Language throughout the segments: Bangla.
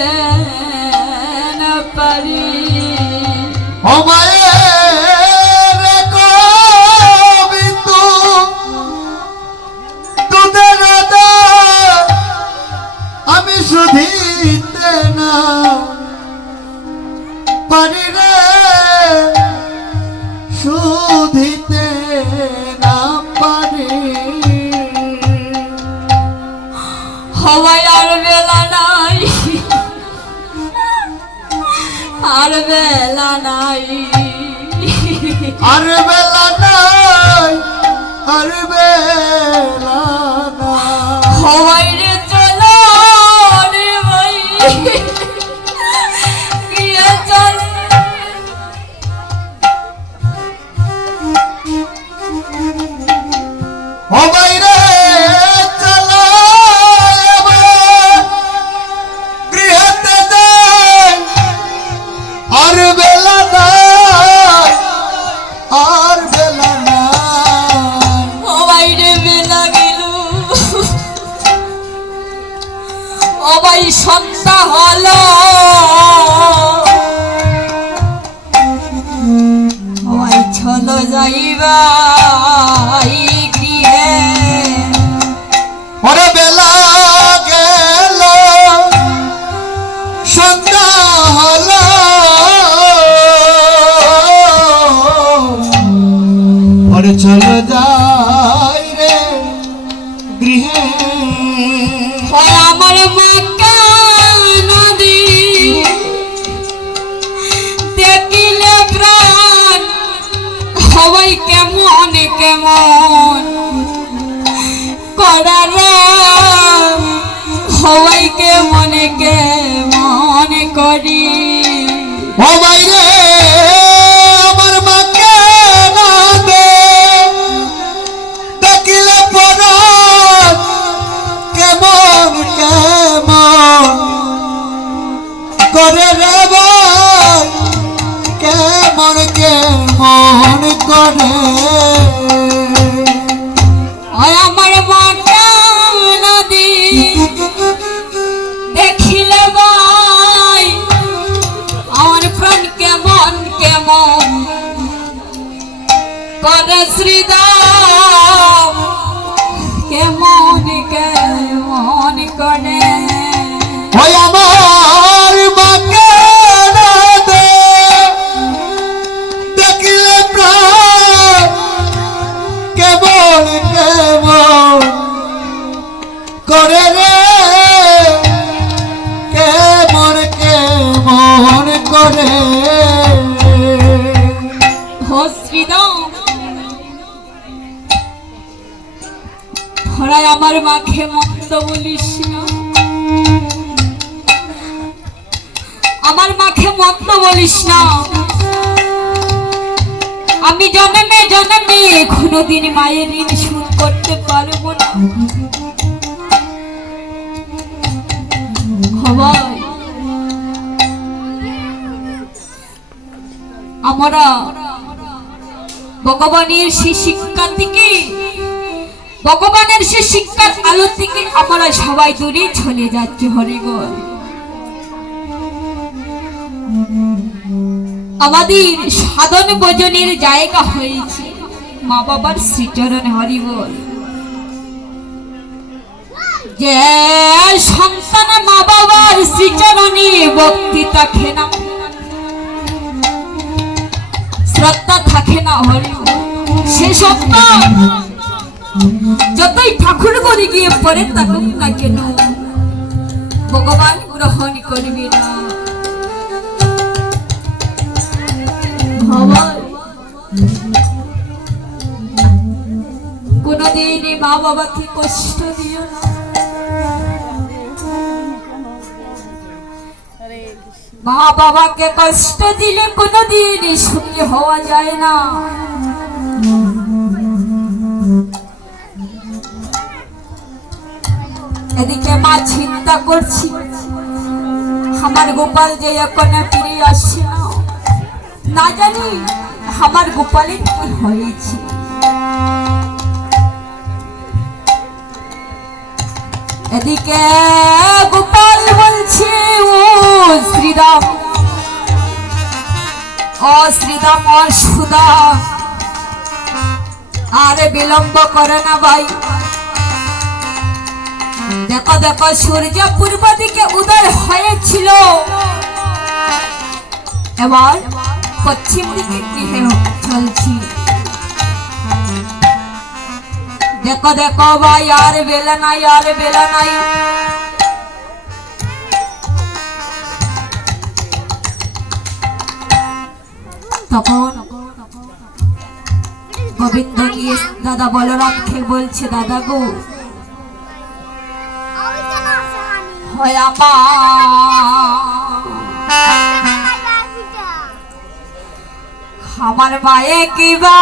ভুলিতে না পারি ও মায়ের কবিতু তোদের আমি শুধিতে না পারি রে শুধিতে না পারি হওয়ায় আর বেলা নাই আর বেলা নাই আর বেলা নাই আর বেলা নাই হওয়ায় রে চলো রে ভাই গিয়ে চল ও বাইরে চলো গৃহতে যাই আর বেলা নাই আর বেলা নাই হওয়ায় রে বেলা গেল ও ভাই সন্ধ্যা হলো ওই চলো যাইবা গৃহে ওরে বেলা গেল সন্ধ্যা হলো ওরে চলো যাই রে গৃহে হয় আমার মাকা নদী দেখিলে প্রাণ হবাই কেমন কেমন করার হবাই কেমন কেমন করি ও বাইরে আমার মাকে না দে দেখিলে পরাণ কেমন কেমন করে রে ভাই কেমন কেমন করে হয় আমার মাকা নদী দেখিলে ভাই আমার প্রাণ কেমন কেমন করে শ্রীদাম কেমন কেমন করে ওই আমার মাকে না দে দেখিলে প্রাণ কেমন কেমন করে রে কেমন কেমন করে হো শ্রীদাম ধরায় আমার মাকে মন্দ বলিস না আমার মাকে মন্দ বলিস না আমি জন্মে জন্মে কোনোদিন মায়ের ঋণ শোধ করতে পারবো না ভাই আমরা ভগবানের সেই শিক্ষা থেকে ভগবানের সেই শিক্ষার আলো থেকে আমরা সবাই দূরে চলে যাচ্ছি হরিবল আমাদের সাধন ভোজনের জায়গা হয়েছে মা বাবার শ্রীচরণ হরিবল যে সন্তান মা বাবার শ্রীচরণে ভক্তি থাকে না শ্রদ্ধা থাকে না হরিবল সে সন্তান যতই ঠাকুর করে গিয়ে পরে থাকুক না কেন ভগবান গ্রহণ করবে না কোনদিন মা বাবাকে কষ্ট দিও না মা বাবাকে কষ্ট দিলে কোনদিন সুখী হওয়া যায় না এদিকে মা চিন্তা করছি আমার গোপাল যে এখনো ফিরে আসছে না না জানি আমার গোপালের কি হয়েছে এদিকে গোপাল বলছে ও শ্রীরাম, ও শ্রীরাম, ও সুদাম, আরে বিলম্ব করে না ভাই। দেখো দেখো সূর্য পূর্ব দিকে উদয় হয়েছিল, এবার পশ্চিম দিকে গৃহে চলছি। দেখো দেখো ভাই, আর বেলা নাই, আর বেলা নাই। তখন গোবিন্দ গিয়ে দাদা বলরামকে বলছে, দাদা গো, হয় আমার মায়ে কিবা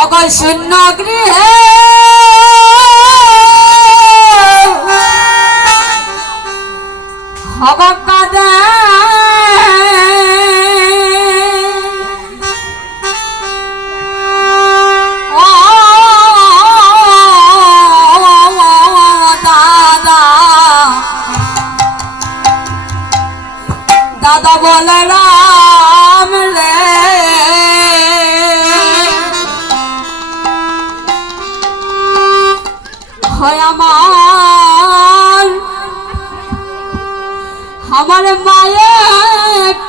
অগ শূন্য গৃহে হব কাদে দাদা বলরাম রে, হয় আমার মায়ে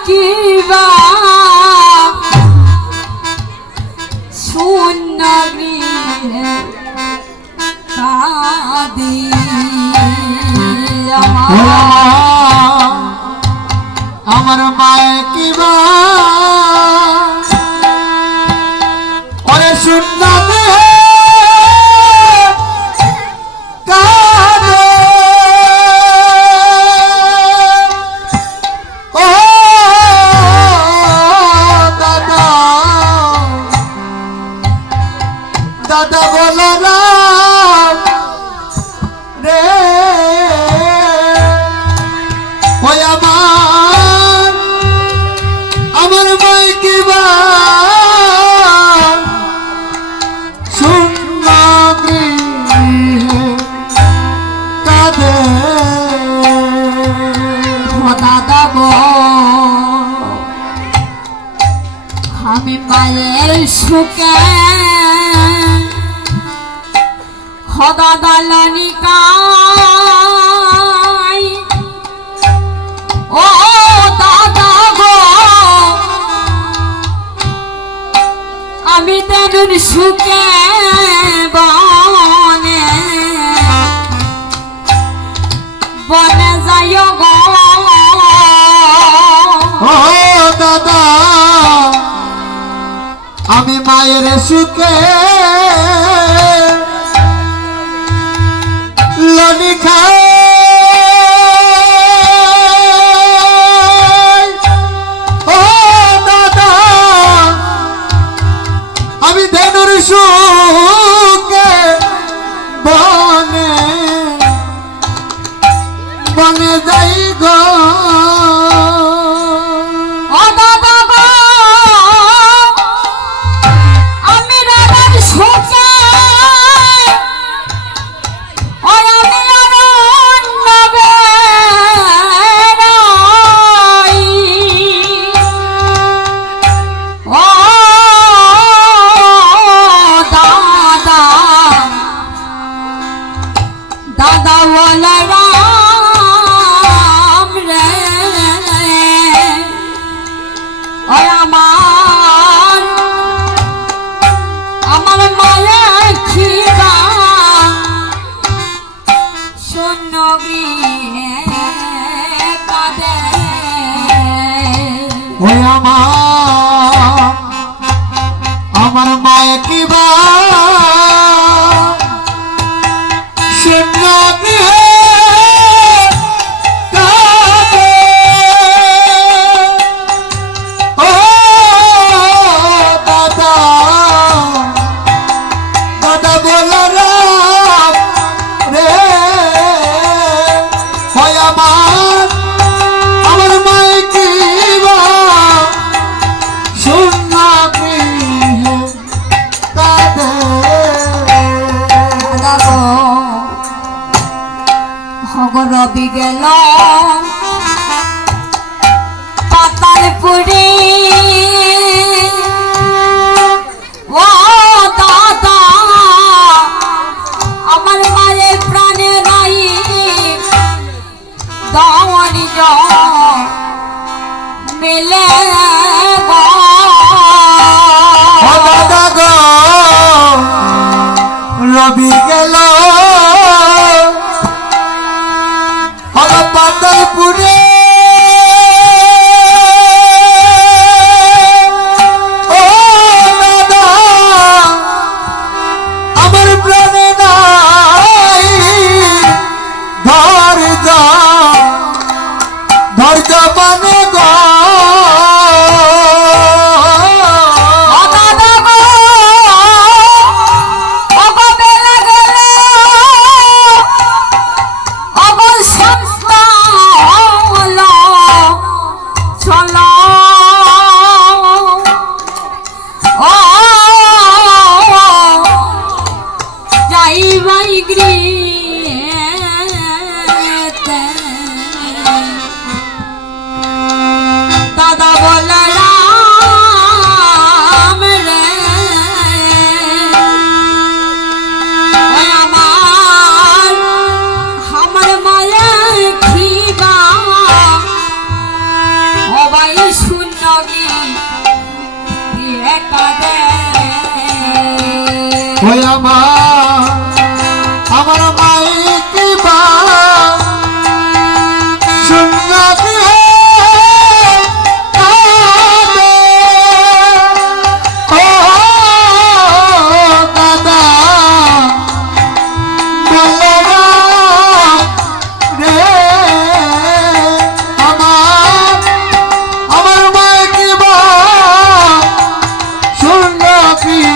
কিবা শূন্য গৃহে কাঁদি আমার মায়ে কিবা ওরে শূন্য দেহে কাঁদে। ও দাদা, দাদা বলরাম রে, ওই আমার মাই কিবা শূন্য গৃহে কাঁদে। দাদা গো, আমি মায়ের সুখে হদাদা লনিকাই, ও দাদা গো, আমি তেনুর সুখে বনে বনে যাই গো। ও দাদা, আমি মায়ের সুখে লনি খাই। ও দাদা, আমি ধনুর সুখে বনে বনে যাই গো। ও দাদা গো, আমি রাধার সুখে, ও আমি অরণ্যবে রই। ও দাদা, দাদা বলরাম রে, ও আমার মায়ের খিদা শূন্য গৃহে কাঁদে। ওই আমার মায়ে কিবা শূন্য গৃহে কাঁদে। ও দাদা, দাদা বলরাম রে, হয় আমার মায়ে কিবা শূন্য গৃহে কাঁদে। ভগরবি গেল পাতালপুরে ও দাদা আমার মায়ের প্রাণে নাই দাওয়ানি মেলে গো ও দাদা গো রবি গেল পাতালপুরে ও দাদা আমার প্রাণে নাই ধৈর্য মানে গো দাদা বলে রাম রে আমার মায়া খিবা সবাই শূন্য গিয়ে কাঁদে ওই আমার মাইকে বা শূন্য দিয়ে কাঁদে। ও দাদা বলো রে আমার মাইকে বা শূন্য দিয়ে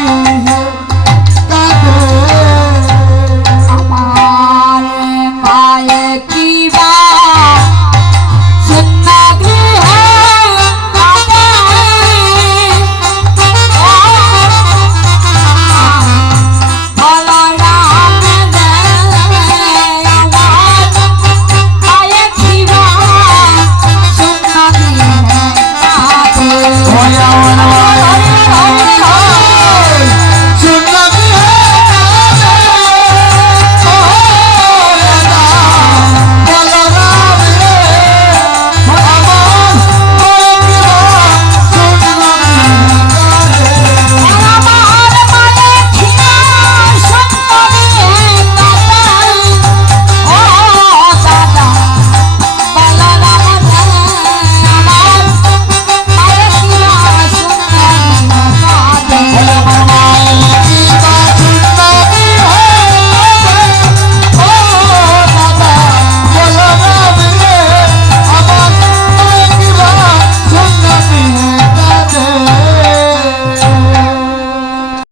আমার মায়ে কিবা